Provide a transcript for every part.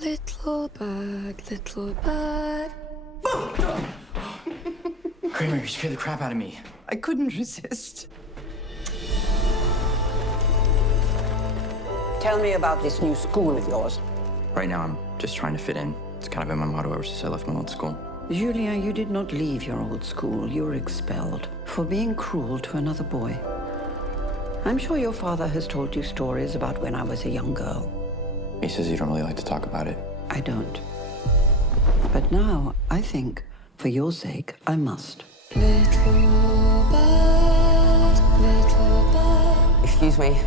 Little bird, little bird. Kramer, you scared the crap out of me. I couldn't resist. Tell me about this new school of yours. Right now, I'm just trying to fit in. It's kind of been my motto ever since I left my old school. Julia, you did not leave your old school. You were expelled for being cruel to another boy. I'm sure your father has told you stories about when I was a young girl. He says you don't really like to talk about it. I don't. But now, I think, for your sake, I must. Little bird, little bird. Excuse me.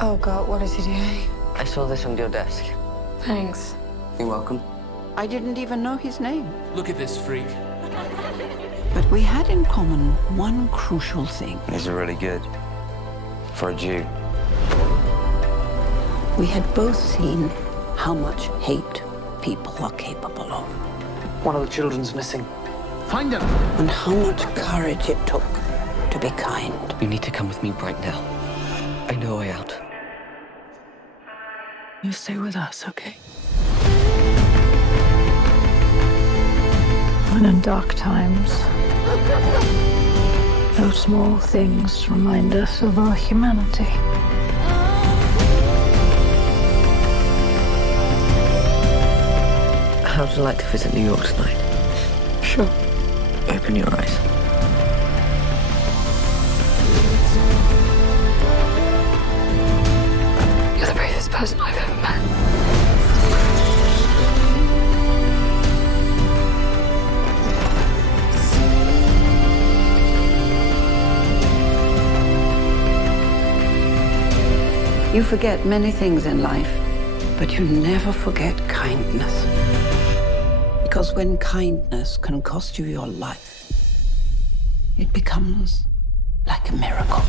Oh God, what is he doing? I saw this on your desk. Thanks. You're welcome. I didn't even know his name. Look at this freak. But we had in common one crucial thing. These are really good. For a Jew. We had both seen how much hate people are capable of. One of the children's missing. Find him! And how much courage it took to be kind. You need to come with me right now. I know a way out. You stay with us, okay? When in dark times, those small things remind us of our humanity. How would you like to visit New York tonight? Sure. Open your eyes. You're the bravest person I've ever met. You forget many things in life, but you never forget kindness. Because when kindness can cost you your life, it becomes like a miracle.